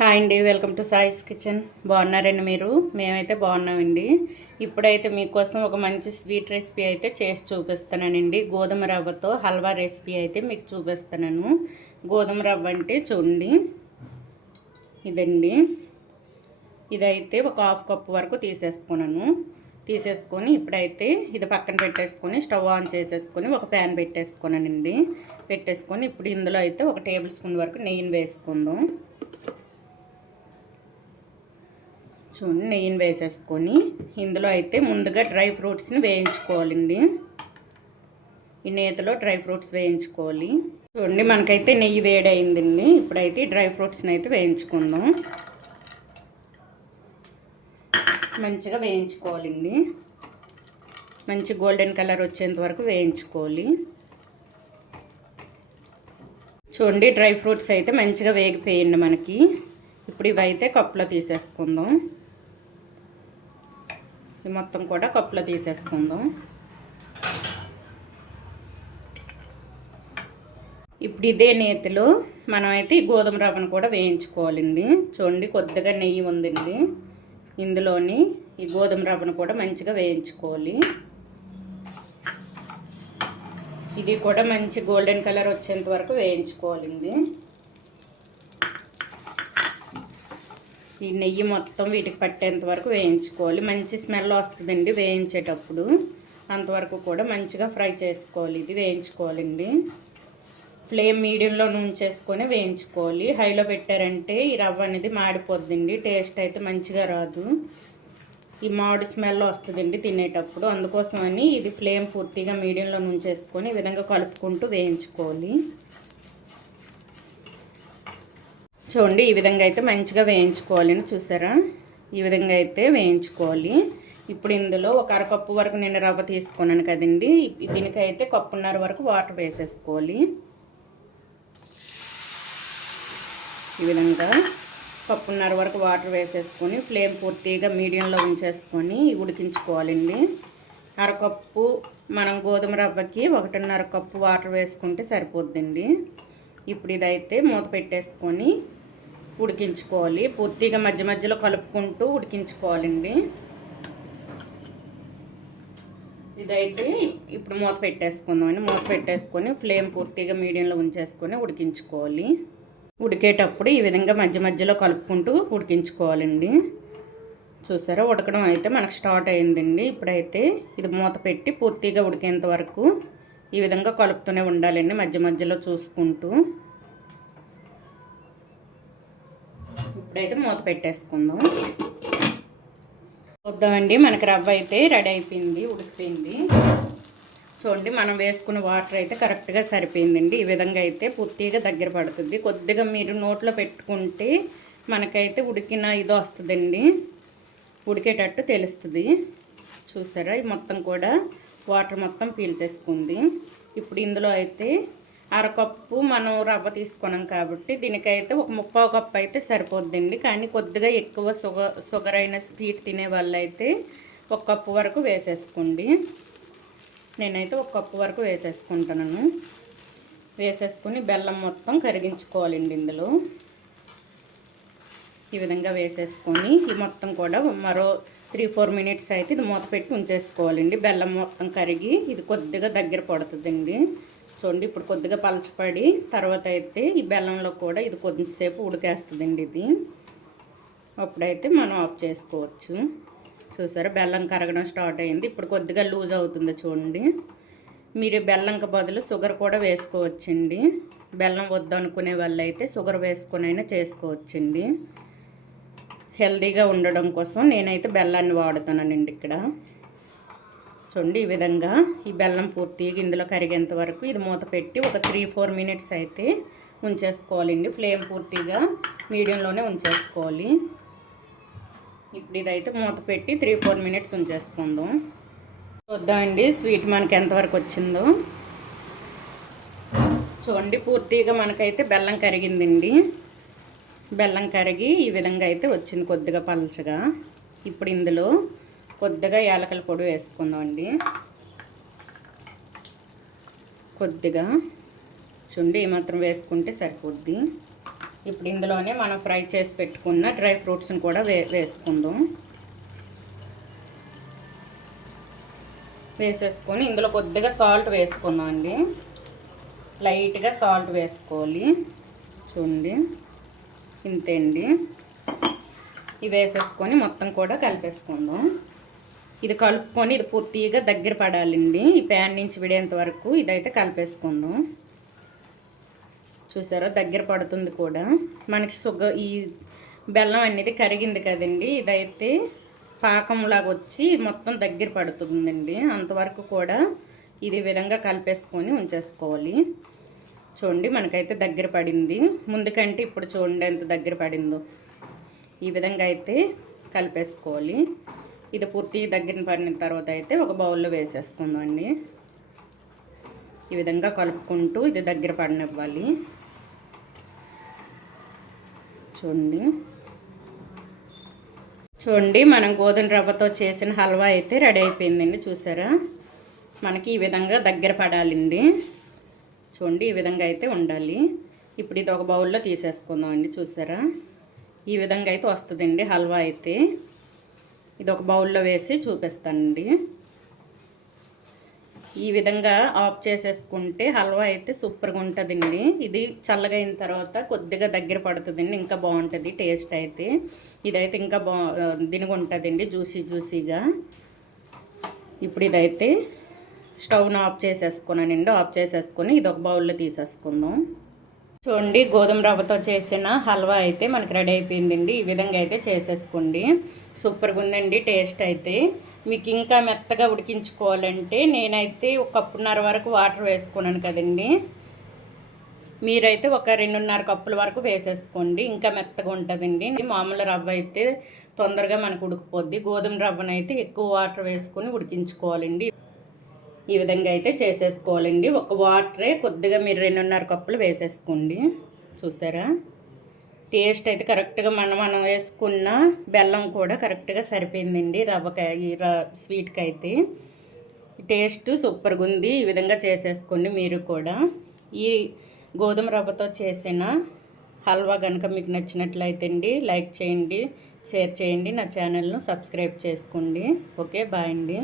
Hi అండి welcome to సాయిస్ kitchen. బాగున్నారండి మీరు? మేమైతే బాగున్నామండి. ఇప్పుడైతే మీకోసం ఒక మంచి స్వీట్ రెసిపీ అయితే చేసి చూపిస్తానండి గోధుమ రవ్వతో హల్వా రెసిపీ అయితే మీకు చూపిస్తున్నాను. గోధుమ రవ్వ అంటే చూడండి. ఇదండి. ఇదైతే ఒక హాఫ్ కప్ వరకు తీసేసుకున్నాను. తీసేసుకొని ఇప్పుడైతే ఇది పక్కన పెట్టేసుకొని స్టవ్ ఆన్ చేసేసుకొని ఒక ప్యాన్ పెట్టేసుకున్నానండి. పెట్టేసుకొని ఇప్పుడు ఇందులో అయితే ఒక టేబుల్ స్పూన్ వరకు నెయ్యిని వేసుకుందాం. చూడండి నెయ్యిని వేసేసుకొని ఇందులో అయితే ముందుగా డ్రై ఫ్రూట్స్ని వేయించుకోవాలండి. ఈ నేతిలో డ్రై ఫ్రూట్స్ వేయించుకోవాలి. చూడండి మనకైతే నెయ్యి వేడైందండి. ఇప్పుడైతే డ్రై ఫ్రూట్స్ని అయితే వేయించుకుందాం. మంచిగా వేయించుకోవాలండి. మంచి గోల్డెన్ కలర్ వచ్చేంత వరకు వేయించుకోవాలి. చూడండి డ్రై ఫ్రూట్స్ అయితే మంచిగా వేగిపోయండి మనకి. ఇప్పుడు ఇవైతే కప్పులో తీసేసుకుందాం. ఇది మొత్తం కూడా కప్పులో తీసేసుకుందాం. ఇప్పుడు ఇదే నేతిలో మనమైతే ఈ గోధుమ రవ్వను కూడా వేయించుకోవాలండి. చూడండి కొద్దిగా నెయ్యి ఉందండి. ఇందులోని ఈ గోధుమ రవ్వను కూడా మంచిగా వేయించుకోవాలి. ఇది కూడా మంచి గోల్డెన్ కలర్ వచ్చేంత వరకు వేయించుకోవాలండి. ఈ నెయ్యి మొత్తం వీటికి పట్టేంత వరకు వేయించుకోవాలి. మంచి స్మెల్ వస్తుందండి వేయించేటప్పుడు. అంతవరకు కూడా మంచిగా ఫ్రై చేసుకోవాలి. ఇది వేయించుకోవాలండి. ఫ్లేమ్ మీడియంలో ఉంచేసుకొని వేయించుకోవాలి. హైలో పెట్టారంటే ఈ రవ్వ అనేది మాడిపోద్దండి. టేస్ట్ అయితే మంచిగా రాదు. ఈ మామిడి స్మెల్ వస్తుందండి తినేటప్పుడు. అందుకోసమని ఇది ఫ్లేమ్ పూర్తిగా మీడియంలో ఉంచేసుకొని ఈ విధంగా కలుపుకుంటూ వేయించుకోవాలి. చూడండి ఈ విధంగా అయితే మంచిగా వేయించుకోవాలని చూసారా? ఈ విధంగా అయితే వేయించుకోవాలి. ఇప్పుడు ఇందులో ఒక అరకప్పు వరకు నేను రవ్వ తీసుకున్నాను కదండి. దీనికైతే కప్పున్నర వరకు వాటర్ వేసేసుకోవాలి. ఈ విధంగా కప్పున్నర వరకు వాటర్ వేసేసుకొని ఫ్లేమ్ పూర్తిగా మీడియంలో ఉంచేసుకొని ఉడికించుకోవాలండి. అరకప్పు మనం గోధుమ రవ్వకి ఒకటిన్నర కప్పు వాటర్ వేసుకుంటే సరిపోద్దండి. ఇప్పుడు ఇదైతే మూత పెట్టేసుకొని ఉడికించుకోవాలి. పూర్తిగా మధ్య మధ్యలో కలుపుకుంటూ ఉడికించుకోవాలండి. ఇదైతే ఇప్పుడు మూత పెట్టేసుకుందామని మూత పెట్టేసుకొని ఫ్లేమ్ పూర్తిగా మీడియంలో ఉంచేసుకొని ఉడికించుకోవాలి. ఉడికేటప్పుడు ఈ విధంగా మధ్య మధ్యలో కలుపుకుంటూ ఉడికించుకోవాలండి. చూసారా? ఉడకడం అయితే మనకు స్టార్ట్ అయిందండి. ఇప్పుడైతే ఇది మూత పెట్టి పూర్తిగా ఉడికేంత వరకు ఈ విధంగా కలుపుతూనే ఉండాలండి. మధ్య మధ్యలో చూసుకుంటూ. ఇప్పుడైతే మూత పెట్టేసుకుందాం. చూద్దామండి మనకి రవ్వ అయితే రెడీ అయిపోయింది ఉడికిపోయింది. చూడండి మనం వేసుకున్న వాటర్ అయితే కరెక్ట్గా సరిపోయిందండి. ఈ విధంగా అయితే పూర్తిగా దగ్గర పడుతుంది. కొద్దిగా మీరు నోట్లో పెట్టుకుంటే మనకైతే ఉడికిన ఇది వస్తుందండి. ఉడికేటట్టు తెలుస్తుంది. చూసారా? ఇది మొత్తం కూడా వాటర్ మొత్తం పీల్చేసుకుంది ఇప్పుడు ఇందులో అయితే అరకప్పు మనం రవ్వ తీసుకున్నాం కాబట్టి దీనికైతే ఒక ముప్పావు కప్పు అయితే సరిపోద్దండి. కానీ కొద్దిగా ఎక్కువ షుగర్ షుగర్ అయిన స్వీట్ తినే వాళ్ళైతే ఒక కప్పు వరకు వేసేసుకోండి. నేనైతే ఒక కప్పు వరకు వేసేసుకుంటున్నాను. వేసేసుకుని బెల్లం మొత్తం కరిగించుకోవాలండి ఇందులో. ఈ విధంగా వేసేసుకొని ఈ మొత్తం కూడా మరో త్రీ ఫోర్ మినిట్స్ అయితే ఇది మూత పెట్టి ఉంచేసుకోవాలండి. బెల్లం మొత్తం కరిగి ఇది కొద్దిగా దగ్గర పడుతుందండి. చూడండి ఇప్పుడు కొద్దిగా పలచపడి తర్వాత అయితే ఈ బెల్లంలో కూడా ఇది కొద్దిసేపు ఉడికేస్తుందండి ఇది. అప్పుడైతే మనం ఆఫ్ చేసుకోవచ్చు. చూసారా బెల్లం కరగడం స్టార్ట్ అయింది. ఇప్పుడు కొద్దిగా లూజ్ అవుతుంది చూడండి. మీరు బెల్లంకి బదులు షుగర్ కూడా వేసుకోవచ్చండి. బెల్లం వద్దు అనుకునే వాళ్ళైతే షుగర్ వేసుకునైనా చేసుకోవచ్చండి. హెల్తీగా ఉండడం కోసం నేనైతే బెల్లాన్ని వాడుతున్నానండి ఇక్కడ. చూడండి ఈ విధంగా ఈ బెల్లం పూర్తిగా ఇందులో కరిగేంత వరకు ఇది మూత పెట్టి ఒక త్రీ ఫోర్ మినిట్స్ అయితే ఉంచేసుకోవాలండి. ఫ్లేమ్ పూర్తిగా మీడియంలోనే ఉంచేసుకోవాలి. ఇప్పుడు ఇదైతే మూత పెట్టి త్రీ ఫోర్ మినిట్స్ ఉంచేసుకుందాం. చూద్దామండి స్వీట్ మనకి ఎంతవరకు వచ్చిందో. చూడండి పూర్తిగా మనకైతే బెల్లం కరిగిందండి. బెల్లం కరిగి ఈ విధంగా అయితే వచ్చింది కొద్దిగా పలచగా. ఇప్పుడు ఇందులో కొద్దిగా యాలకల పొడి వేసుకుందామండి. కొద్దిగా చుండి మాత్రం వేసుకుంటే సరిపోద్ది. ఇప్పుడు ఇందులోనే మనం ఫ్రై చేసి పెట్టుకున్న డ్రై ఫ్రూట్స్ని కూడా వే వేసుకుందాం. వేసేసుకొని ఇందులో కొద్దిగా సాల్ట్ వేసుకుందాం అండి లైట్గా సాల్ట్ వేసుకోవాలి. చూడండి. ఇంతే అండి. ఇవి వేసేసుకొని మొత్తం కూడా కలిపేసుకుందాం. ఇది కలుపుకొని ఇది పూర్తిగా దగ్గర పడాలండి. ఈ ప్యాన్ నుంచి విడేంత వరకు ఇదైతే కలిపేసుకుందాం. చూసారా? దగ్గర పడుతుంది కూడా. మనకి సుగ ఈ బెల్లం అనేది కరిగింది కదండి. ఇదైతే పాకంలాగా వచ్చి మొత్తం దగ్గర పడుతుందండి. అంతవరకు కూడా ఇది విధంగా కలిపేసుకొని ఉంచేసుకోవాలి. చూడండి మనకైతే దగ్గర పడింది. ముందుకంటే ఇప్పుడు చూడండి ఎంత దగ్గర పడిందో. ఈ విధంగా అయితే కలిపేసుకోవాలి. ఇది పూర్తి దగ్గర పడిన తర్వాత అయితే ఒక బౌల్లో వేసేసుకుందాం అండి ఈ విధంగా కలుపుకుంటూ ఇది దగ్గర పడనివ్వాలి. చూడండి. చూడండి మనం గోధుమ రవ్వతో చేసిన హల్వా అయితే రెడీ అయిపోయిందండి చూసారా? మనకి ఈ విధంగా దగ్గర పడాలండి. చూడండి ఈ విధంగా అయితే ఉండాలి. ఇప్పుడు ఇది ఒక బౌల్లో తీసేసుకుందాం అండి చూసారా? ఈ విధంగా అయితే వస్తుందండి హల్వా అయితే. ఇది ఒక బౌల్లో వేసి చూపిస్తానండి. ఈ విధంగా ఆఫ్ చేసేసుకుంటే హల్వా అయితే సూపర్గా ఉంటుందండి. ఇది చల్లగా అయిన తర్వాత కొద్దిగా దగ్గర పడుతుందండి ఇంకా బాగుంటుంది టేస్ట్ అయితే. ఇదైతే ఇంకా బా దినిగా ఉంటుందండి జ్యూసీ జ్యూసీగా. ఇప్పుడు ఇదైతే స్టవ్ను ఆఫ్ చేసేసుకున్నానండి ఆఫ్ చేసేసుకొని ఇది ఒక బౌల్లో తీసేసుకుందాం. చూడండి గోధుమ రవ్వతో చేసిన హల్వా అయితే మనకి రెడీ అయిపోయిందండి. ఈ విధంగా అయితే చేసేసుకోండి. సూపర్గా ఉందండి టేస్ట్ అయితే. మీకు ఇంకా మెత్తగా ఉడికించుకోవాలంటే నేనైతే ఒక కప్పున్నర వరకు వాటర్ వేసుకున్నాను కదండి. మీరైతే ఒక రెండున్నర కప్పుల వరకు వేసేసుకోండి. ఇంకా మెత్తగా ఉంటుందండి. మామూలు రవ్వ అయితే తొందరగా మనకు ఉడికిపోద్ది. గోధుమ రవ్వనైతే ఎక్కువ వాటర్ వేసుకొని ఉడికించుకోవాలండి. ఈ విధంగా అయితే చేసేసుకోవాలండి. ఒక వాటరే కొద్దిగా మీరు రెండున్నర కప్పులు వేసేసుకోండి. చూసారా? టేస్ట్ అయితే కరెక్ట్గా మనం మనం వేసుకున్న బెల్లం కూడా కరెక్ట్గా సరిపోయిందండి రవ్వకాయ ఈ స్వీట్కి అయితే టేస్ట్ సూపర్గా ఉంది. ఈ విధంగా చేసేసుకోండి మీరు కూడా. ఈ గోధుమ రవ్వతో చేసిన హల్వా కనుక మీకు నచ్చినట్లయితే అండి లైక్ చేయండి షేర్ చేయండి. నా ఛానల్ను సబ్స్క్రైబ్ చేసుకోండి. ఓకే బాయ్ అండి.